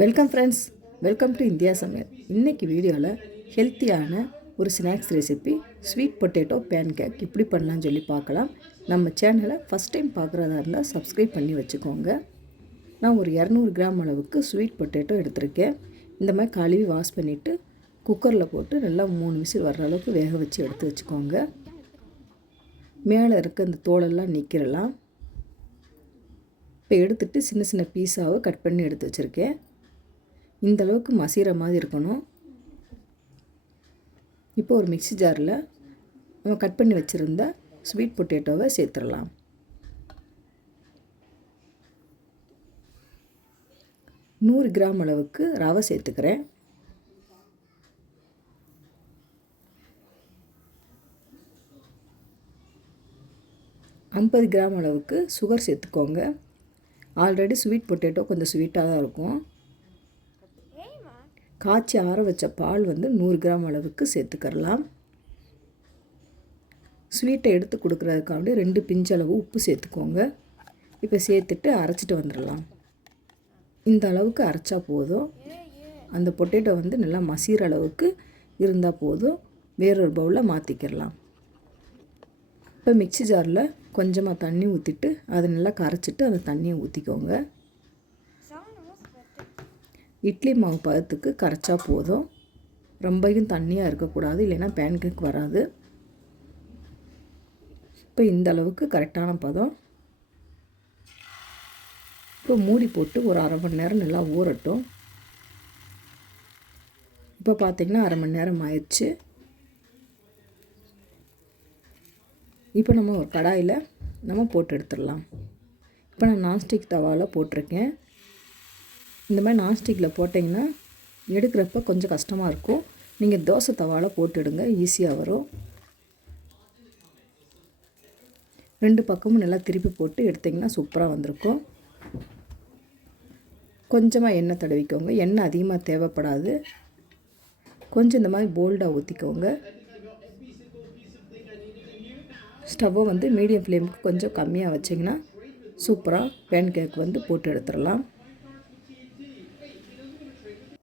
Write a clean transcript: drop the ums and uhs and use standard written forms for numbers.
Welcome friends, welcome to India சமையல். இன்றைக்கி வீடியோவில் ஹெல்த்தியான ஒரு snacks recipe sweet potato pancake இப்படி பண்ணலான்னு சொல்லி பார்க்கலாம். நம்ம சேனலை ஃபஸ்ட் டைம் பார்க்குறதா இருந்தால் சப்ஸ்கிரைப் பண்ணி வச்சுக்கோங்க. நான் ஒரு 200 கிராம் அளவுக்கு ஸ்வீட் பொட்டேட்டோ எடுத்திருக்கேன். இந்த மாதிரி கழுவி வாஷ் பண்ணிவிட்டு குக்கரில் போட்டு நல்லா 3 விசில் வர்ற அளவுக்கு வேக வச்சு எடுத்து வச்சுக்கோங்க. மேலே இருக்க இந்த தோலெல்லாம் நீக்கிடலாம். இப்போ எடுத்துகிட்டு சின்ன சின்ன பீஸாவை கட் பண்ணி எடுத்து வச்சுருக்கேன். இந்த அளவுக்கு மசிகிற மாதிரி இருக்கணும். இப்போ ஒரு மிக்ஸி ஜாரில் நம்ம கட் பண்ணி வச்சுருந்த ஸ்வீட் பொட்டேட்டோவை சேர்த்துடலாம். நூறு கிராம் அளவுக்கு ரவை சேர்த்துக்கிறேன். ஐம்பது கிராம் அளவுக்கு சுகர் சேர்த்துக்கோங்க. ஆல்ரெடி ஸ்வீட் பொட்டேட்டோ கொஞ்சம் ஸ்வீட்டாக தான் இருக்கும். காய்ச்சி ஆற வச்ச பால் 100 கிராம் அளவுக்கு சேர்த்துக்கிறலாம். ஸ்வீட்டை எடுத்து கொடுக்குறதுக்காண்டி 2 பிஞ்சு அளவு உப்பு சேர்த்துக்கோங்க. இப்போ சேர்த்துட்டு அரைச்சிட்டு வந்துடலாம். இந்த அளவுக்கு அரைச்சா போதும். அந்த பொட்டேட்டோ நல்லா மசிகிற அளவுக்கு இருந்தால் போதும். வேறொரு பவுலில் மாற்றிக்கிடலாம். இப்போ மிக்ஸி ஜாரில் கொஞ்சமாக தண்ணி ஊற்றிட்டு அதை நல்லா கரைச்சிட்டு அந்த தண்ணியை ஊற்றிக்கோங்க. இட்லி மாவு பதத்துக்கு கரைச்சா போதும். ரொம்பவும் தண்ணியாக இருக்கக்கூடாது, இல்லைன்னா பேன் கேக் வராது. இப்போ இந்த அளவுக்கு கரெக்டான பதம். இப்போ மூடி போட்டு ஒரு அரை மணி நேரம் நல்லா ஊறட்டும். இப்போ பார்த்திங்கன்னா அரை மணி நேரம் ஆயிடுச்சு. இப்போ நம்ம ஒரு கடாயில் நம்ம போட்டு எடுத்துடலாம். இப்போ நான் நான்ஸ்டிக் தவாவில் போட்டிருக்கேன். இந்த மாதிரி நான்ஸ்டிக்கில் போட்டிங்கன்னா எடுக்கிறப்ப கொஞ்சம் கஷ்டமாக இருக்கும். நீங்கள் தோசை தவாவில் போட்டுடுங்க, ஈஸியாக வரும். 2 பக்கமும் நல்லா திருப்பி போட்டு எடுத்திங்கன்னா சூப்பராக வந்திருக்கும். கொஞ்சமாக எண்ணெய் தடவிக்கோங்க. எண்ணெய் அதிகமாக தேவைப்படாது. கொஞ்சம் இந்த மாதிரி போல்டாக ஊற்றிக்கோங்க. ஸ்டவ்வை மீடியம் ஃப்ளேமுக்கு கொஞ்சம் கம்மியாக வச்சிங்கன்னா சூப்பராக பேன் கேக் போட்டு எடுத்துடலாம்.